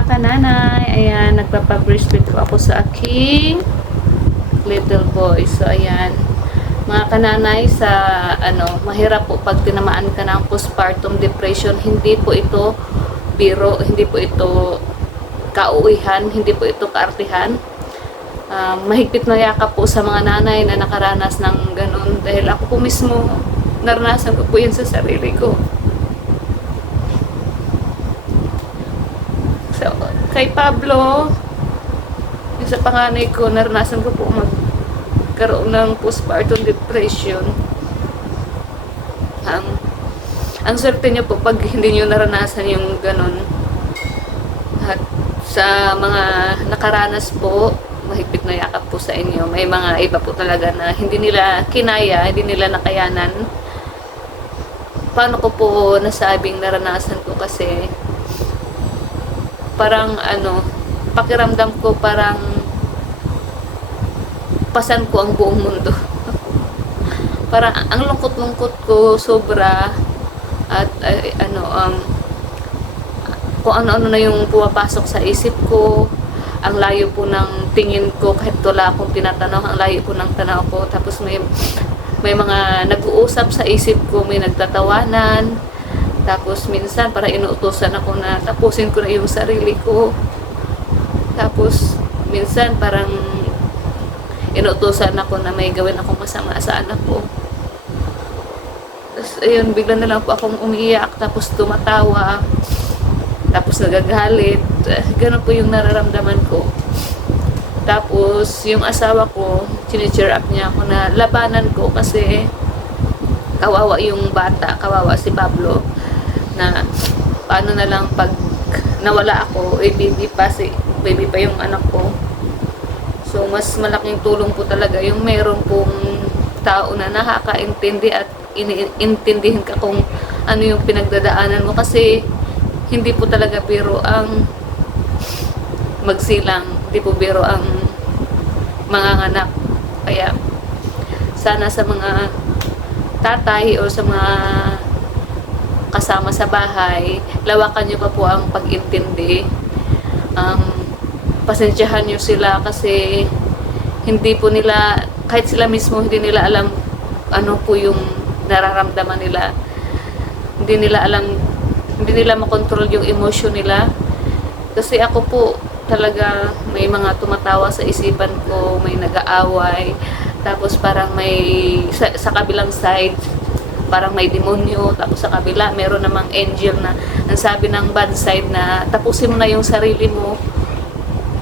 mga kananay. Ayan, nagpapag-bracelet ko ako sa aking little boy. So, ayan. Mga kananay, sa mahirap po pag tinamaan ka ng postpartum depression. Hindi po ito biro, hindi po ito kauwihan, hindi po ito kaartihan. Mahigpit na yakap po sa mga nanay na nakaranas ng ganun. Dahil ako po mismo, naranasan ko po yan sa sarili ko. So, kay Pablo, yung sa panganay ko, naranasan ko po magkaroon ng postpartum depression. Ang swerte nyo po pag hindi nyo naranasan yung ganun. At sa mga nakaranas po, mahigpit na yakap po sa inyo. May mga iba po talaga na hindi nila kinaya, hindi nila nakayanan. Paano ko po nasabing naranasan ko kasi parang pakiramdam ko parang pasan ko ang buong mundo. Parang ang lungkot-lungkot ko sobra at kung ano-ano na yung pumapasok sa isip ko. Ang layo po ng tingin ko kahit wala akong tinatanaw, ang layo po ng tanaw ko. Tapos may mga nag-uusap sa isip ko, may nagtatawanan. Tapos minsan para inuutosan ako na tapusin ko na yung sarili ko. Tapos minsan parang inuutosan ako na may gawin akong masama sa anak ko. Tapos ayun, bigla na lang po akong umiiyak, tapos tumatawa, tapos nagagalit. Ganun po yung nararamdaman ko. Tapos yung asawa ko, chine-cheer up niya ako na labanan ko kasi kawawa yung bata, kawawa si Pablo, na paano na lang pag nawala ako, baby pa yung anak ko. So mas malaking tulong po talaga yung meron pong tao na nakakaintindi at iniintindihin ka kung ano yung pinagdadaanan mo, kasi hindi po talaga biro ang magsilang, hindi po biro ang manganganak. Kaya sana sa mga tatay o sa mga kasama sa bahay, lawakan nyo pa po ang pag-intindi. Pasensyahan nyo sila kasi hindi po nila, kahit sila mismo hindi nila alam ano po yung nararamdaman nila. Hindi nila makontrol yung emosyon nila. Kasi ako po talaga may mga tumatawa sa isipan ko, may nag-aaway, tapos parang may sa kabilang side parang may demonyo, tapos sa kabila meron namang angel na ang sabi ng bad side na tapusin mo na yung sarili mo.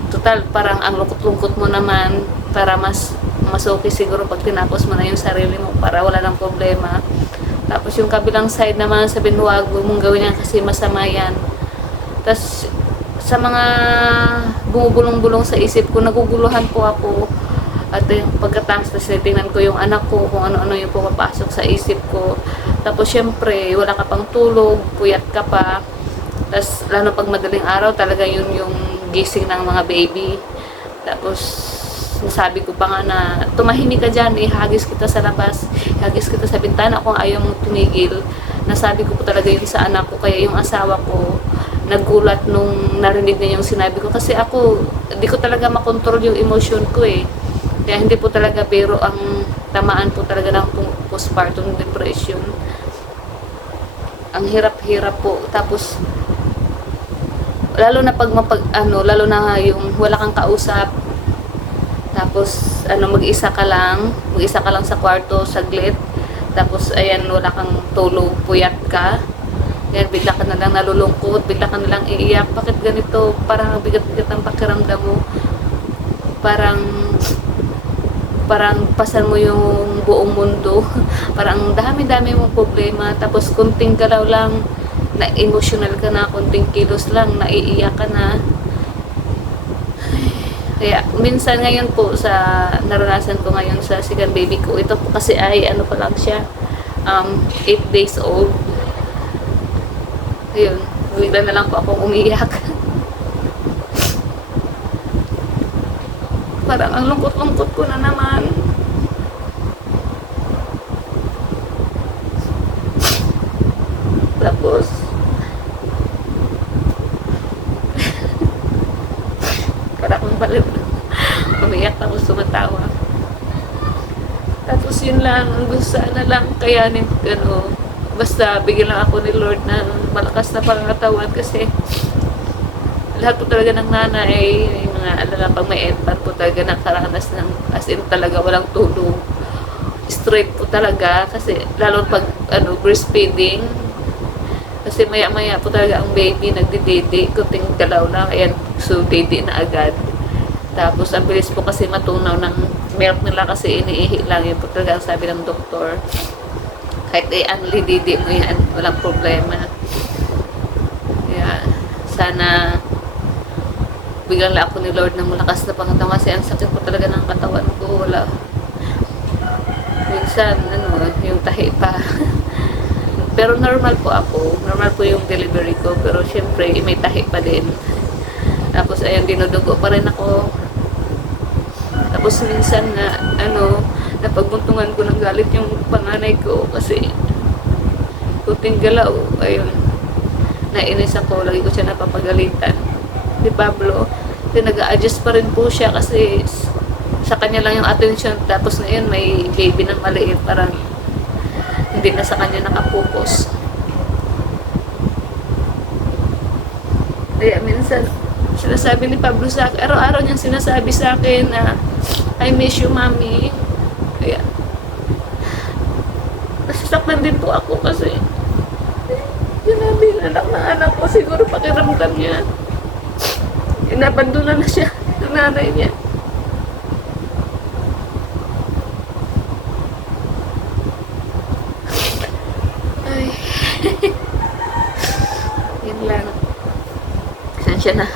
Total, parang ang lungkot-lungkot mo naman, para mas okay siguro pag tinapos mo na yung sarili mo para wala nang problema. Tapos yung kabilang side naman, sabihin huwag mong gawin yan kasi masama yan. Tapos sa mga bumubulong-bulong sa isip ko, naguguluhan po ako. At pagkatapos tingnan ko yung anak ko, kung ano-ano yung pumapasok sa isip ko. Tapos syempre, wala ka pang tulog, puyat ka pa. Tapos lalo pag madaling araw, talaga yun yung gising ng mga baby. Tapos sabi ko pa nga na tumahimik ka dyan, ihagis kita sa labas, ihagis kita sa bintana kung ayaw mong tumigil. Nasabi ko po talaga yun sa anak ko. Kaya yung asawa ko nagulat nung narinig niya yung sinabi ko, kasi ako hindi ko talaga makontrol yung emotion ko eh. Kaya hindi po talaga biro ang tamaan po talaga ng postpartum depression. Ang hirap-hirap po. Tapos lalo na pag lalo na yung wala kang kausap. Tapos mag-isa ka lang sa kwarto saglit. Tapos ayan, wala kang tulog, puyat ka. Yan, bigla ka na lang nalulungkot, bigla ka na lang iiyak. Bakit ganito? Parang bigat-bigat ang pakiramdam mo. Parang pasan mo yung buong mundo. Parang dami-dami mong problema. Tapos kunting galaw lang, na emotional ka na, kunting kilos lang, naiiyak ka na. Kaya minsan ngayon po sa naranasan ko ngayon sa second baby ko, ito po kasi ay pa lang siya, 8 days old. Ayun, bigla na lang po akong umiiyak. Parang ang lungkot-lungkot ko na naman. Tapos baliw. Umiyak tapos tumatawa. Tapos yun lang, ang gusto sana lang kayanin, basta bigyan lang ako ni Lord ng malakas na pangatawan kasi lahat po talaga ng nanay, yung mga pag may infant po talaga nakaranas ng as in talaga walang tulog. Straight po talaga kasi lalo pag breastfeeding kasi maya-maya po talaga ang baby nagdididi, kunting galaw lang, ayan, so didi na agad. Tapos ang bilis po kasi matunaw ng milk nila kasi iniihi lang, yun po talaga ang sabi ng doktor. Kahit only didi mo yan, walang problema. Kaya sana bigyan lang ako ni Lord ng malakas na pangatawan kasi ang sakit po talaga ng katawan ko. Wala. Minsan, yung tahi pa. Pero normal po ako. Normal po yung delivery ko. Pero syempre, may tahi pa din. Tapos, ayun, dinudugo pa rin ako. Tapos, minsan nga, napagbuntungan ko ng galit yung panganay ko kasi puting galaw. Ayun, nainis ako. Lagi ko siya napapagalitan. Si Pablo, nag-a-adjust pa rin po siya kasi sa kanya lang yung attention. Tapos ngayon, may baby ng maliit. Parang hindi na sa kanya nakapokus. Kaya minsan, sinasabi ni Pablo sa akin, araw-araw niyang sinasabi sa akin na, I miss you, Mommy. Kaya, nasasaktan din po ako kasi, sinabi na lang na anak ko, siguro pakiramdam niya. Inabandona na siya ng nanay niya. Ay. Yun lang. Saan siya na?